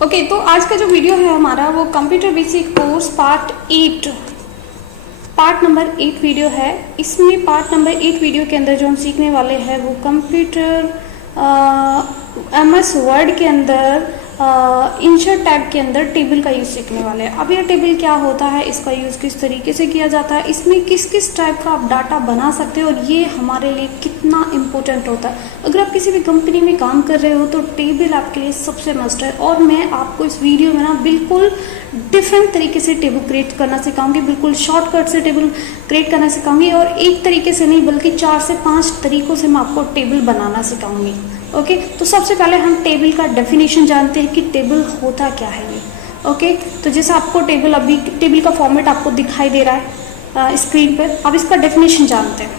Okay, तो आज का जो वीडियो है हमारा वो computer basic course part number 8 video है। इसमें पार्ट नंबर 8 वीडियो के अंदर जो हम सीखने वाले हैं वो कंप्यूटर MS वर्ड के अंदर इंसर्ट टैब के अंदर टेबल का यूज़ सीखने वाले हैं। अब यह टेबल क्या होता है, इसका यूज़ किस तरीके से किया जाता है, इसमें किस किस टाइप का आप डाटा बना सकते हो और ये हमारे लिए कितना इम्पोर्टेंट होता है। अगर आप किसी भी कंपनी में काम कर रहे हो तो टेबल आपके लिए सबसे मस्ट है। और मैं आपको इस वीडियो में ना बिल्कुल डिफरेंट तरीके से टेबल क्रिएट करना सिखाऊंगी, बिल्कुल शॉर्टकट से टेबल क्रिएट करना सिखाऊंगी और एक तरीके से नहीं बल्कि 4 से 5 तरीकों से मैं आपको टेबल बनाना सिखाऊंगी। ओके, तो सबसे पहले हम टेबल का डेफिनेशन जानते हैं कि टेबल होता क्या है ये। ओके, तो जैसे आपको टेबल का फॉर्मेट आपको दिखाई दे रहा है स्क्रीन पर। अब इसका डेफिनेशन जानते हैं।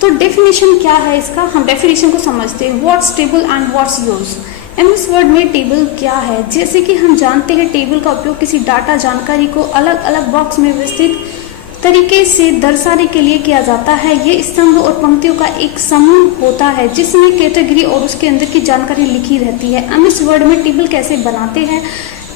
तो डेफिनेशन क्या है इसका, हम डेफिनेशन को समझते हैं। What's table and what's use. MS word में टेबल क्या है, जैसे कि हम जानते हैं टेबल का उपयोग किसी डाटा जानकारी को अलग अलग बॉक्स में व्यवस्थित तरीके से दर्शाने के लिए किया जाता है। ये स्तंभ और पंक्तियों का एक समूह होता है जिसमें कैटेगरी और उसके अंदर की जानकारी लिखी रहती है। MS वर्ड में टेबल कैसे बनाते हैं,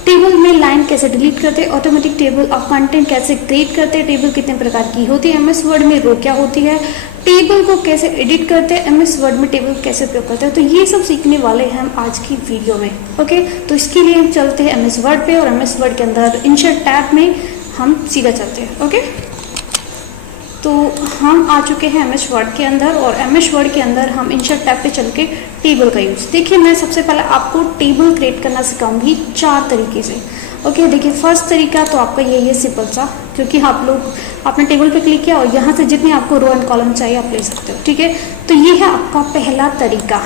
टेबल में लाइन कैसे डिलीट करते हैं, ऑटोमेटिक टेबल ऑफ कंटेंट कैसे क्रिएट करते हैं, टेबल कितने प्रकार की होती है, MS वर्ड में रो क्या होती है, टेबल को कैसे एडिट करते हैं, MS वर्ड में टेबल कैसे उपयोग करते हैं। तो ये सब सीखने वाले हैं हम आज की वीडियो में। ओके, तो इसके लिए हम चलते हैं MS वर्ड पे और MS वर्ड के अंदर इंसर्ट टैब में हम सीधा चलते हैं। ओके, तो हम आ चुके हैं MS वर्ड के अंदर और MS वर्ड के अंदर हम इंसर्ट टैब पे चल के टेबल का यूज़। देखिए, मैं सबसे पहले आपको टेबल क्रिएट करना सिखाऊंगी 4 तरीके से। ओके, देखिए फर्स्ट तरीका तो आपका यही है सिंपल सा, क्योंकि आपने टेबल पे क्लिक किया और यहाँ से जितने आपको रो एंड कॉलम चाहिए आप ले सकते हो। ठीक है, तो ये है आपका पहला तरीका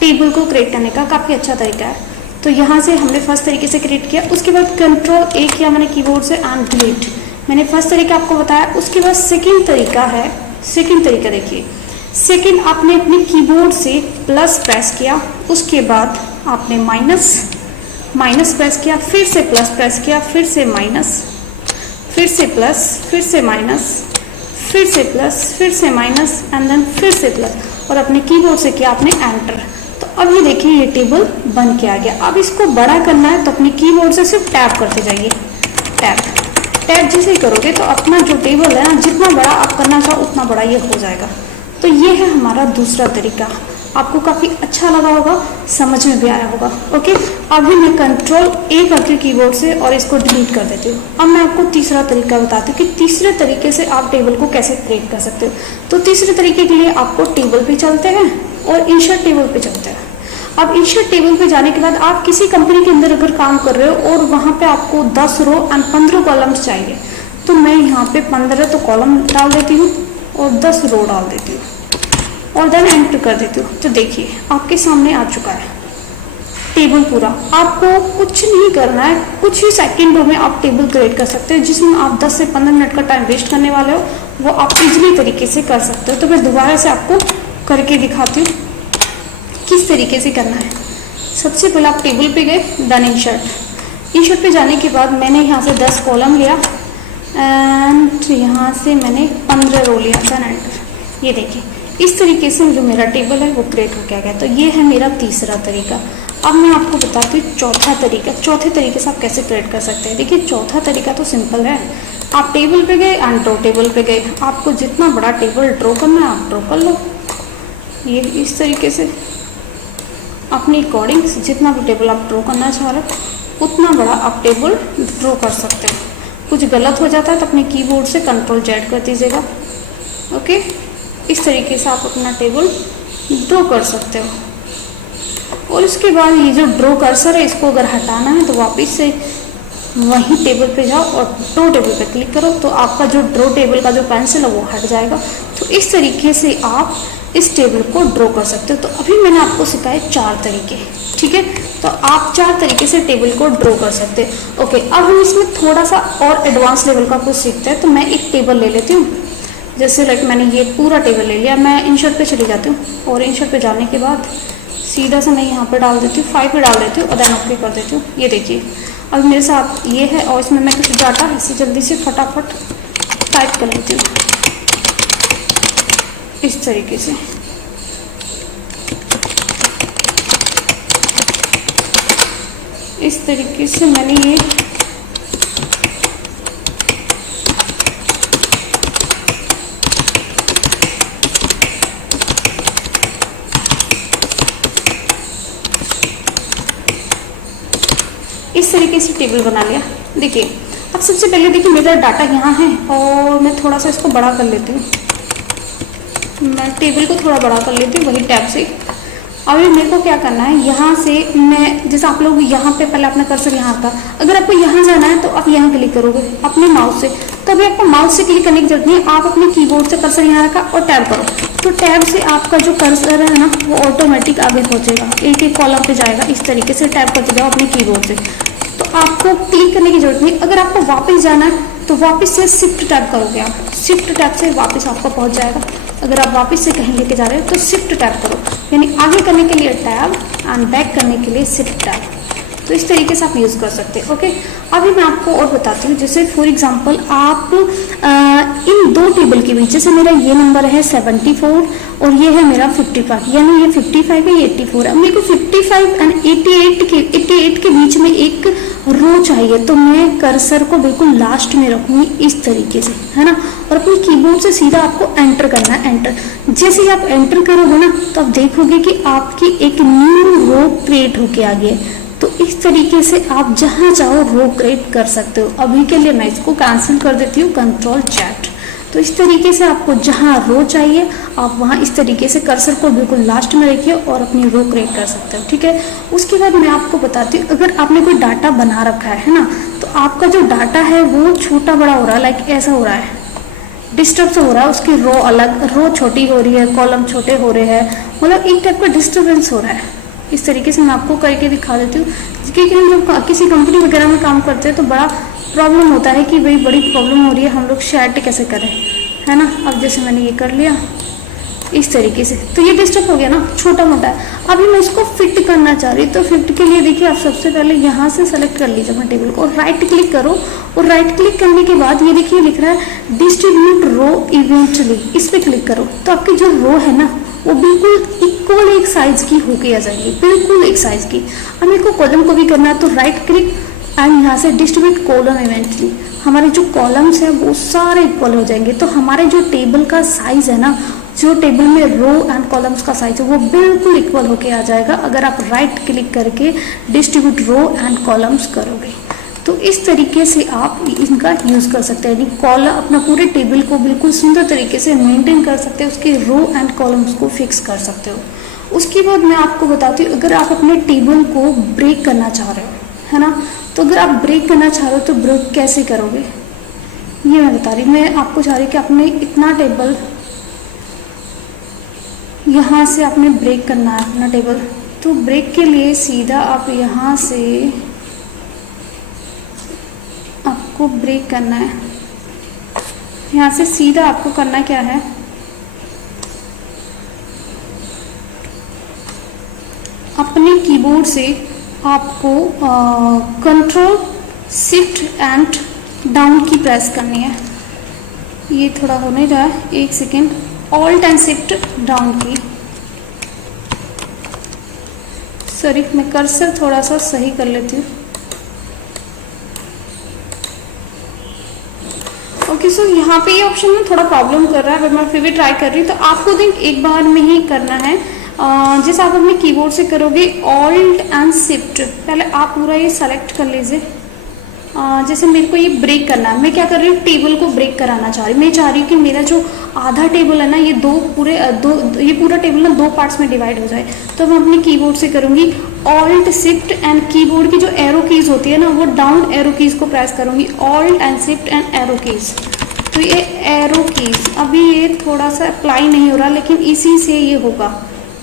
टेबल को क्रिएट करने का, काफ़ी अच्छा तरीका है। तो यहाँ से हमने फर्स्ट तरीके से क्रिएट किया, उसके बाद Ctrl+A किया मैंने कीबोर्ड से एंड डिलीट। मैंने फर्स्ट तरीका आपको बताया। उसके बाद सेकंड तरीका देखिए, सेकंड आपने अपने कीबोर्ड से प्लस प्रेस किया, उसके बाद आपने माइनस प्रेस किया, फिर से प्लस प्रेस किया, फिर से माइनस, फिर से प्लस, फिर से माइनस, फिर से प्लस, फिर से माइनस एंड देन फिर से प्लस और अपने कीबोर्ड से किया आपने एंटर। तो अब ये देखिए ये टेबल बन के आ गया। अब इसको बड़ा करना है तो अपने कीबोर्ड से सिर्फ टैप करते जाइए। टैप जैसे ही करोगे तो अपना जो टेबल है ना, जितना बड़ा आप करना चाहो उतना बड़ा ये हो जाएगा। तो ये है हमारा दूसरा तरीका। आपको काफ़ी अच्छा लगा होगा, समझ में भी आया होगा। ओके, अभी मैं Ctrl+A करती हूँ कीबोर्ड से और इसको डिलीट कर देती हूँ। अब मैं आपको तीसरा तरीका बताती हूँ कि तीसरे तरीके से आप टेबल को कैसे क्रिएट कर सकते हो। तो तीसरे तरीके के लिए आपको टेबल पे चलते हैं और इंसर्ट टेबल पे चलते हैं। अब इंसर्ट टेबल पे जाने के बाद आप किसी कंपनी के अंदर अगर काम कर रहे हो और वहाँ पे आपको 10 रो एंड 15 कॉलम्स चाहिए, तो मैं यहाँ पे 15 तो कॉलम डाल देती हूँ और 10 रो डाल देती हूँ और देन एंटर कर देती हूँ। तो देखिए आपके सामने आ चुका है टेबल पूरा। आपको कुछ नहीं करना है, कुछ ही सेकंडों में आप टेबल क्रिएट कर सकते हो। जिसमें आप 10 से 15 मिनट का टाइम वेस्ट करने वाले हो वो आप इजीली तरीके से कर सकते हो। तो मैं दोबारा से आपको करके दिखाती हूँ किस तरीके से करना है। सबसे पहले आप टेबल पे गए, देन इंसर्ट पे जाने के बाद मैंने यहाँ से 10 कॉलम लिया एंड यहाँ से मैंने 15 रो लिया, देन एंटर। ये देखिए इस तरीके से जो मेरा टेबल है वो क्रिएट हो गया। तो ये है मेरा तीसरा तरीका। अब मैं आपको बताती हूँ चौथे तरीके से आप कैसे क्रिएट कर सकते हैं। देखिए चौथा तरीका तो सिंपल है। आप टेबल पे गए एंड ड्रॉ टेबल पे गए, आपको जितना बड़ा टेबल ड्रॉ करना है आप ड्रॉ कर लो। ये इस तरीके से अपनी अकॉर्डिंग जितना भी टेबल आप ड्रॉ करना चाह रहे हो उतना बड़ा आप टेबल ड्रॉ कर सकते हो। कुछ गलत हो जाता है तो अपने कीबोर्ड से Ctrl+Z कर दीजिएगा। ओके, इस तरीके से आप अपना टेबल ड्रॉ कर सकते हो। और इसके बाद ये जो ड्रॉ कर्सर है इसको अगर हटाना है तो वापस से वहीं टेबल पे जाओ और ड्रॉ टेबल पे क्लिक करो तो आपका जो ड्रॉ टेबल का जो पेंसिल है वो हट जाएगा। तो इस तरीके से आप इस टेबल को ड्रॉ कर सकते हो। तो अभी मैंने आपको सिखाए 4 तरीके। ठीक है, तो आप 4 तरीके से टेबल को ड्रॉ कर सकते हैं। ओके, अब हम इसमें थोड़ा सा और एडवांस लेवल का कुछ सीखते हैं। तो मैं एक टेबल ले लेती हूँ, जैसे लाइक मैंने ये पूरा टेबल ले लिया। मैं इंसर्ट पे चली जाती हूँ और इंसर्ट पे जाने के बाद सीधा सा मैं यहाँ पर डाल देती हूँ, 5 पे डाल देती हूँ और देन ओके कर देती हूँ। ये देखिए अब मेरे साथ ये है और इसमें मैं कुछ डाटा इसे जल्दी से फटाफट टाइप कर लेती हूँ इस तरीके से। इस तरीके से मैंने ये इस तरीके से टेबल बना लिया। देखिए अब सबसे पहले देखिए मेरा डाटा यहाँ है और मैं थोड़ा सा इसको बड़ा कर लेती हूँ, मैं टेबल को थोड़ा बड़ा कर लेती हूँ वही टैब से। अभी मेरे को क्या करना है, यहाँ से मैं जैसे आप लोग यहाँ पे पहले अपना कर्सर यहाँ था, अगर आपको यहाँ जाना है तो आप यहाँ क्लिक करोगे अपने माउस से, तो अभी आपको माउस से क्लिक करने की जरूरत नहीं है, आप अपने कीबोर्ड से कर्सर यहाँ रखा और टैब करो, तो टैब से आपका जो कर्सर है ना वो ऑटोमेटिक आगे पहुँचेगा, एक एक कॉलम पे जाएगा। इस तरीके से टैब करते जाओ अपने कीबोर्ड से, तो आपको क्लिक करने की जरूरत नहीं। अगर आपको वापस जाना है तो वापस से शिफ्ट टैब करोगे, आप शिफ्ट टैब से वापस आपको पहुंच जाएगा। अगर आप वापस से कहीं लेके जा रहे हो तो शिफ्ट टैब करो, यानी आगे करने के लिए टैब एंड बैक करने के लिए शिफ्ट टैब। तो इस तरीके से आप यूज़ कर सकते हैं। ओके, अभी मैं आपको और बताती हूँ, जैसे फॉर एग्जांपल आप इन दो टेबल के बीच, जैसे मेरा ये नंबर है 74 और ये है मेरा 55, यानी ये 55 है ये 84 है। मेरे को 55 एंड 88 के बीच में एक रो चाहिए, तो मैं कर्सर को बिल्कुल लास्ट में रखूंगी इस तरीके से, है ना, और अपने कीबोर्ड से सीधा आपको एंटर करना है, एंटर। जैसे ही आप एंटर करोगे ना तो आप देखोगे कि आपकी एक न्यू रो क्रिएट होके आ गई है। तो इस तरीके से आप जहाँ चाहो रो क्रिएट कर सकते हो। अभी के लिए मैं इसको कैंसिल कर देती हूँ, कंट्रोल चैट। तो इस तरीके से आपको जहाँ रो चाहिए आप वहाँ इस तरीके से कर्सर को बिल्कुल लास्ट में रखिए और अपनी रो क्रिएट कर सकते हो। ठीक है, उसके बाद मैं आपको बताती हूँ, अगर आपने कोई डाटा बना रखा है ना, तो आपका जो डाटा है वो छोटा बड़ा हो रहा है, लाइक ऐसा हो रहा है, डिस्टर्ब से हो रहा है, उसकी रो अलग, रो छोटी हो रही है, कॉलम छोटे हो रहे हैं, मतलब एक टाइप का डिस्टर्बेंस हो रहा है। इस तरीके से मैं आपको करके दिखा देती हूँ, क्योंकि हम जब किसी कंपनी वगैरह में काम करते हैं तो बड़ा प्रॉब्लम होता है कि भाई बड़ी प्रॉब्लम हो रही है, हम लोग शेयर कैसे करें, है ना। अब जैसे मैंने ये कर लिया इस तरीके से, तो ये डिस्टर्ब हो गया ना, छोटा मोटा है। अभी मैं इसको फिट करना चाह रही, तो फिट के लिए देखिए आप सबसे पहले यहाँ से सेलेक्ट कर लीजिए अपने टेबल को और राइट क्लिक करो, और राइट क्लिक करने के बाद ये देखिए लिख रहा है डिस्ट्रीब्यूट रो इवेंटली, इस पर क्लिक करो, तो आपकी जो रो है ना वो बिल्कुल इक्वल एक साइज की होके आ जाएगी, बिल्कुल एक साइज की। अब मेरे को कॉलम को भी करना है, तो राइट क्लिक एंड यहाँ से डिस्ट्रीब्यूट कॉलम इवेंटली, हमारे जो कॉलम्स है वो सारे इक्वल हो जाएंगे। तो हमारे जो टेबल का साइज है ना, जो टेबल में रो एंड कॉलम्स का साइज है वो बिल्कुल इक्वल होके आ जाएगा अगर आप राइट क्लिक करके डिस्ट्रीब्यूट रो एंड कॉलम्स करोगे। तो इस तरीके से आप इनका यूज़ कर सकते हैं, यानी कॉलम अपना पूरे टेबल को बिल्कुल सुंदर तरीके से मेंटेन कर सकते हैं, उसके रो एंड कॉलम्स को फिक्स कर सकते हो। उसके बाद मैं आपको बताती हूँ, अगर आप अपने टेबल को ब्रेक करना चाह रहे हो, है ना, तो अगर आप ब्रेक करना चाह रहे हो तो ब्रेक कैसे करोगे ये मैं बता रही हूँ। मैं आपको चाह रही हूँ कि आपने इतना टेबल यहाँ से आपने ब्रेक करना है अपना टेबल, तो ब्रेक के लिए सीधा आप यहाँ से आपको ब्रेक करना है, यहाँ से सीधा आपको करना क्या है, अपने कीबोर्ड से आपको कंट्रोल शिफ्ट एंड डाउन की प्रेस करनी है। ये थोड़ा हो नहीं रहा है, एक second, alt and shift down की, सॉरी मैं कर्सर थोड़ा सा सही कर लेती हूँ। ओके, सो यहाँ पे ये ऑप्शन में थोड़ा प्रॉब्लम कर रहा है, बट मैं फिर भी ट्राई कर रही हूँ। तो आपको देख एक बार में ही करना है, जैसे आप अपने कीबोर्ड से करोगे ऑल्ट एंड शिफ्ट, पहले आप पूरा ये सेलेक्ट कर लीजिए। जैसे मेरे को ये ब्रेक करना है, मैं क्या कर रही हूँ, टेबल को ब्रेक कराना चाह रही हूँ। मैं चाह रही हूँ कि मेरा जो आधा टेबल है ना, ये ये पूरा टेबल ना दो पार्ट्स में डिवाइड हो जाए। तो मैं अपने कीबोर्ड से करूँगी ऑल्ट शिफ्ट एंड कीबोर्ड की जो एरो कीज होती है ना, वो डाउन एरो कीज को प्रेस करूँगी, alt and shift and arrow keys. तो ये एरो कीज अभी ये थोड़ा सा अप्लाई नहीं हो रहा, लेकिन इसी से ये होगा।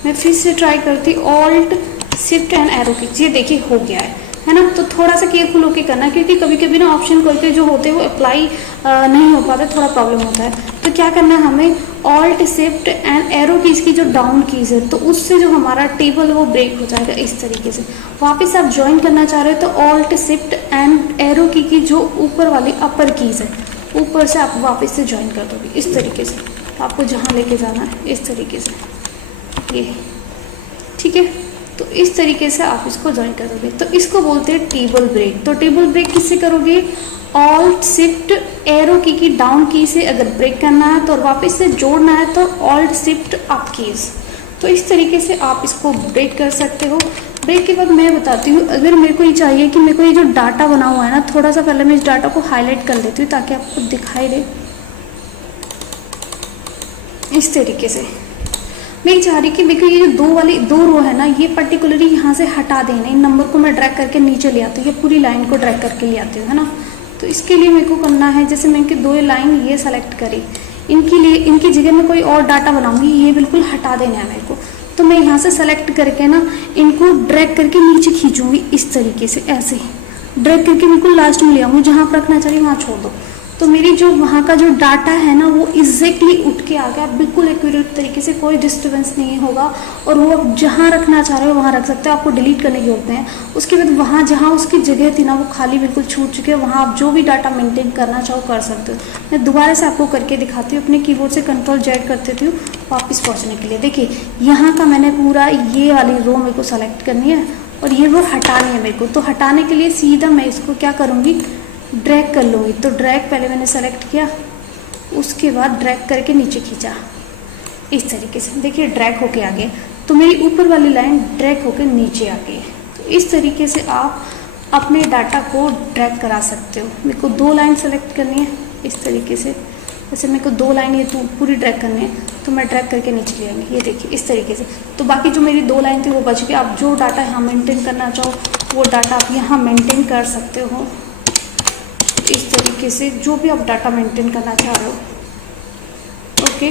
मैं फिर से ट्राई करती, alt shift and arrow keys, ये देखिए हो गया है ना। तो थोड़ा सा केयरफुल होके करना, क्योंकि कभी कभी ना ऑप्शन करके जो होते हैं वो अप्लाई नहीं हो पाता, थोड़ा प्रॉब्लम होता है। तो क्या करना है हमें, alt shift and arrow keys की जो डाउन कीज है, तो उससे जो हमारा टेबल वो ब्रेक हो जाएगा इस तरीके से। वापस आप ज्वाइन करना चाह रहे हो तो ऑल्ट शिफ्ट एंड एरो की जो ऊपर वाली अपर कीज है, ऊपर से आप वापस से ज्वाइन कर दोगे इस तरीके से। आपको जहाँ लेके जाना है इस तरीके से, ये ठीक है। तो इस तरीके से आप इसको ज्वाइन करोगे। तो इसको बोलते हैं टेबल ब्रेक। तो टेबल ब्रेक किससे करोगे? ऑल्ट शिफ्ट एरो की डाउन की से अगर ब्रेक करना है तो, और वापस से जोड़ना है तो ऑल्ट शिफ्ट अप कीज। तो इस तरीके से आप इसको ब्रेक कर सकते हो। ब्रेक के बाद मैं बताती हूँ, अगर मेरे को ये चाहिए कि मेरे को ये जो डाटा बना हुआ है ना, थोड़ा सा पहले मैं इस डाटा को हाईलाइट कर लेती हूँ ताकि आपको दिखाई दे। इस तरीके से मैं चाह रही कि मेरे को ये जो दो रो है ना, ये पर्टिकुलरली यहाँ से हटा देना। इन नंबर को मैं ड्रैग करके नीचे ले आती हूँ, ये पूरी लाइन को ड्रैग करके ले आती हूँ, है ना। तो इसके लिए मेरे को करना है, जैसे मैं इनकी 2 लाइन ये सेलेक्ट करी, इनकी जगह में कोई और डाटा बनाऊंगी, ये बिल्कुल हटा देना है मेरे को। तो मैं यहाँ से सेलेक्ट करके ना इनको ड्रैग करके नीचे खींचूंगी इस तरीके से, ऐसे ड्रैग करके बिल्कुल लास्ट में ले आऊँगी, जहाँ पर रखना चाहिए वहाँ छोड़ दो। तो मेरी जो वहाँ का जो डाटा है ना, वो एग्जैक्टली उठ के आ गया, बिल्कुल एक्यूरेट तरीके से, कोई डिस्टर्बेंस नहीं होगा। और वो आप जहाँ रखना चाह रहे हो वहाँ रख सकते हो, आपको डिलीट करने की जरूरत है। उसके बाद वहाँ जहाँ उसकी जगह थी ना, वो खाली बिल्कुल छूट चुके हैं, वहाँ आप जो भी डाटा मेंटेन करना चाहो कर सकते हो। मैं दोबारा से आपको करके दिखाती हूँ, अपने कीबोर्ड से Ctrl+Z करते थी वापस पहुँचने के लिए। देखिए यहाँ का मैंने पूरा ये वाली रो मेरे को सेलेक्ट करनी है और ये रो हटानी है मेरे को। तो हटाने के लिए सीधा मैं इसको क्या करूँगी, ड्रैग कर लूँगी। तो ड्रैग पहले मैंने सेलेक्ट किया, उसके बाद ड्रैग करके नीचे खींचा इस तरीके से। देखिए ड्रैग होके आ गए, तो मेरी ऊपर वाली लाइन ड्रैग होके नीचे आ गई। तो इस तरीके से आप अपने डाटा को ड्रैग करा सकते हो। मेरे को 2 लाइन सेलेक्ट करनी है इस तरीके से, जैसे मेरे को 2 लाइन ये पूरी ड्रैग करनी है, तो मैं ड्रैग करके नीचे ले आऊँगी, ये देखिए इस तरीके से। तो बाकी जो मेरी 2 लाइन थी वो बच गई। आप जो डाटा यहाँ मेंटेन करना चाहो वो डाटा आप यहाँ मेंटेन कर सकते हो इस तरीके से, जो भी आप डाटा मेंटेन करना चाह रहे हो। ओके,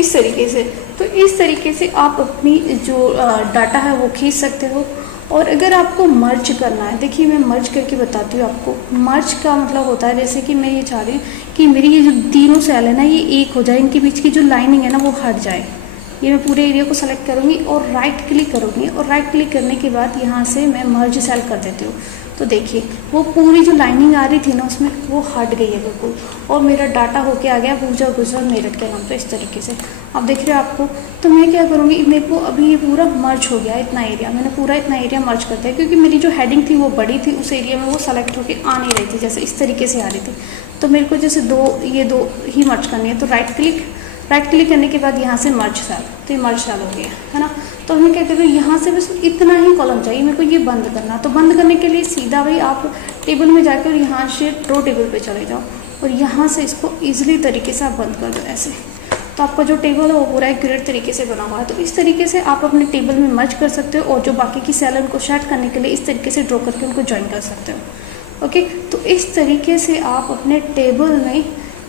इस तरीके से। तो इस तरीके से आप अपनी जो डाटा है वो खींच सकते हो। और अगर आपको मर्ज करना है, देखिए मैं मर्ज करके बताती हूँ आपको। मर्ज का मतलब होता है, जैसे कि मैं ये चाह रही हूँ कि मेरी ये जो तीनों सेल है ना, ये एक हो जाए, इनके बीच की जो लाइनिंग है ना वो हट जाए। ये मैं पूरे एरिया को सेलेक्ट करूँगी और राइट क्लिक करूँगी, और राइट क्लिक करने के बाद यहाँ से मैं मर्ज सेल कर देती हूँ। तो देखिए वो पूरी जो लाइनिंग आ रही थी ना उसमें, वो हट गई है बिल्कुल, और मेरा डाटा होके आ गया पूजा गुजर मेरठ के नाम पे इस तरीके से। आप देख रहे हो आपको। तो मैं क्या करूँगी, मेरे को अभी ये पूरा मर्ज हो गया, इतना एरिया मैंने पूरा इतना एरिया मर्ज कर दिया, क्योंकि मेरी जो हेडिंग थी वो बड़ी थी, उस एरिया में वो सेलेक्ट होके आ नहीं रही थी, जैसे इस तरीके से आ रही थी। तो मेरे को जैसे ये दो ही मर्ज करनी है। तो राइट क्लिक करने के बाद यहाँ से मर्ज सेल, तो ये मर्ज सेल हो गया, है ना। तो हम क्या कहते हैं, यहाँ से बस इतना ही कॉलम चाहिए मेरे को ये बंद करना। तो बंद करने के लिए सीधा भाई आप टेबल में जाकर और यहाँ से ड्रॉ टेबल पे चले जाओ, और यहाँ से इसको ईजिली तरीके से आप बंद कर दो ऐसे। तो आपका जो टेबल है वो पूरा एक्यूरेट तरीके से बना हुआ है। तो इस तरीके से आप अपने टेबल में मर्ज कर सकते हो, और जो बाकी की सेल उनको सेट करने के लिए इस तरीके से ड्रॉ करके उनको ज्वाइन कर सकते हो। ओके, तो इस तरीके से आप अपने टेबल में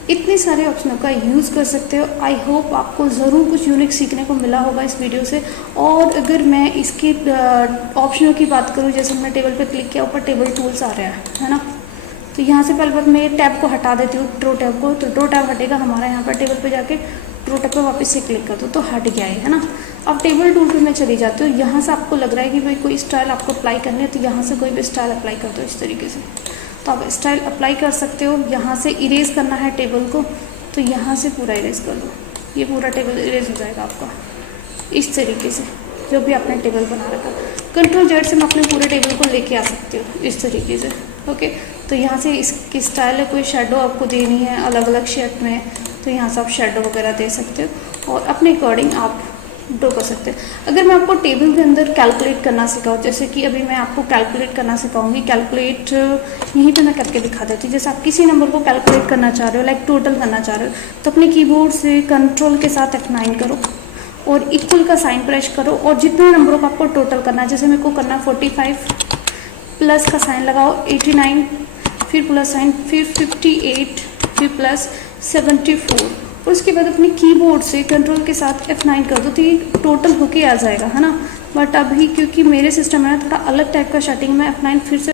इतने सारे ऑप्शनों का यूज़ कर सकते हो। आई होप आपको ज़रूर कुछ यूनिक सीखने को मिला होगा इस वीडियो से। और अगर मैं इसकी ऑप्शनों की बात करूँ, जैसे हमने टेबल पे क्लिक किया, ऊपर टेबल टूल्स आ रहा है ना। तो यहाँ से पहले बार मैं टैब को हटा देती हूँ, ड्रॉ टैब को। तो ड्रॉ टैब हटेगा हमारा, यहाँ पर टेबल पे जाके ड्रॉ टैब पर वापस से क्लिक कर दो तो हट गया है ना। अब टेबल टूल पे मैं चली जाती हूँ। यहाँ से आपको लग रहा है कि भाई कोई स्टाइल आपको अप्लाई करनी है, तो यहाँ से कोई भी स्टाइल अप्लाई कर दो इस तरीके से। तो आप स्टाइल अप्लाई कर सकते हो। यहाँ से इरेज करना है टेबल को, तो यहाँ से पूरा इरेज कर दो, ये पूरा टेबल इरेज हो जाएगा आपका इस तरीके से, जो भी आपने टेबल बना रखा। Ctrl+Z से मैं अपने पूरे टेबल को लेके आ सकती हूँ इस तरीके से। ओके, तो यहाँ से इसकी स्टाइल है, कोई शेडो आपको देनी है अलग अलग शेप में, तो यहाँ से आप शेडो वगैरह दे सकते हो और अपने अकॉर्डिंग आप ड्रॉ कर सकते हैं। अगर मैं आपको टेबल के अंदर कैलकुलेट करना सिखाऊँ, जैसे कि अभी मैं आपको कैलकुलेट करना सिखाऊंगी, कैलकुलेट यहीं पे मैं करके दिखा देती हूँ। जैसे आप किसी नंबर को कैलकुलेट करना चाह रहे हो, लाइक टोटल करना चाह रहे हो, तो अपने कीबोर्ड से कंट्रोल के साथ F9 करो और इक्वल का साइन प्रेस करो, और जितने नंबरों का आपको टोटल करना है, जैसे मेरे को करना 45, प्लस का साइन लगाओ 89, फिर प्लस साइन, फिर 58, फिर प्लस 74, और उसके बाद अपने कीबोर्ड से कंट्रोल के साथ F9 कर दो, तो ये टोटल होके आ जाएगा, है ना। बट अभी क्योंकि मेरे सिस्टम में थोड़ा अलग टाइप का सेटिंग में F9 फिर से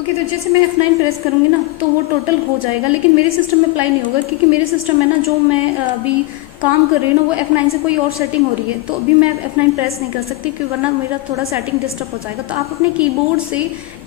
ओके, तो जैसे मैं F9 प्रेस करूँगी ना तो वो टोटल हो जाएगा, लेकिन मेरे सिस्टम में अप्लाई नहीं होगा, क्योंकि मेरे सिस्टम में ना जो मैं अभी काम कर रही हूँ ना वो F9 से कोई और सेटिंग हो रही है, तो अभी मैं F9 प्रेस नहीं कर सकती क्योंकि वरना मेरा थोड़ा सेटिंग डिस्टर्ब हो जाएगा। तो आप अपने कीबोर्ड से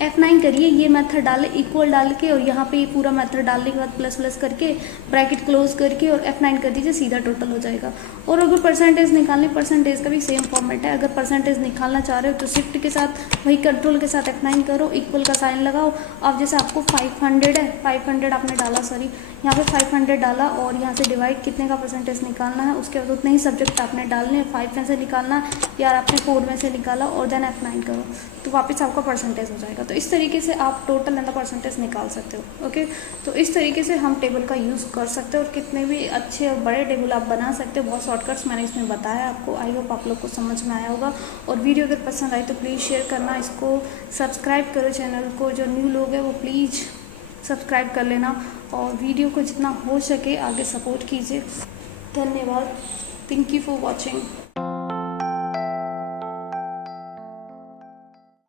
F9 करिए, ये मेथड डालें इक्वल डाल के, और यहाँ पे ये पूरा मेथड डालने के बाद प्लस प्लस करके ब्रैकेट क्लोज करके और F9 कर दीजिए, सीधा टोटल हो जाएगा। और अगर परसेंटेज निकालनी, परसेंटेज का भी सेम फॉर्मेट है। अगर परसेंटेज निकालना चाह रहे हो तो शिफ्ट के साथ वही कंट्रोल के साथ F9 करो, इक्वल का साइन लगाओ। अब जैसे आपको 500 है, 500 आपने डाला, सॉरी यहाँ पे 500 डाला, और यहाँ से डिवाइड कितने का परसेंटेज निकालना है, उसके बाद उतने ही सब्जेक्ट आपने डालने हैं। 5 में से निकालना या आपने 4 में से निकाला और देन F9 करो तो वापस आपका परसेंटेज हो जाएगा। तो इस तरीके से आप टोटल एंड द परसेंटेज निकाल सकते हो। ओके, तो इस तरीके से हम टेबल का यूज़ कर सकते हो और कितने भी अच्छे और बड़े टेबल आप बना सकते हो। बहुत शॉर्टकट्स मैंने इसमें बताया आपको। आई होप आप लोग को समझ में आया होगा। और वीडियो अगर पसंद आई तो प्लीज़ शेयर करना, इसको सब्सक्राइब करो चैनल को। जो न्यू लोग हैं वो प्लीज़ सब्सक्राइब कर लेना और वीडियो को जितना हो सके आगे सपोर्ट कीजिए। धन्यवाद। Thank you for watching.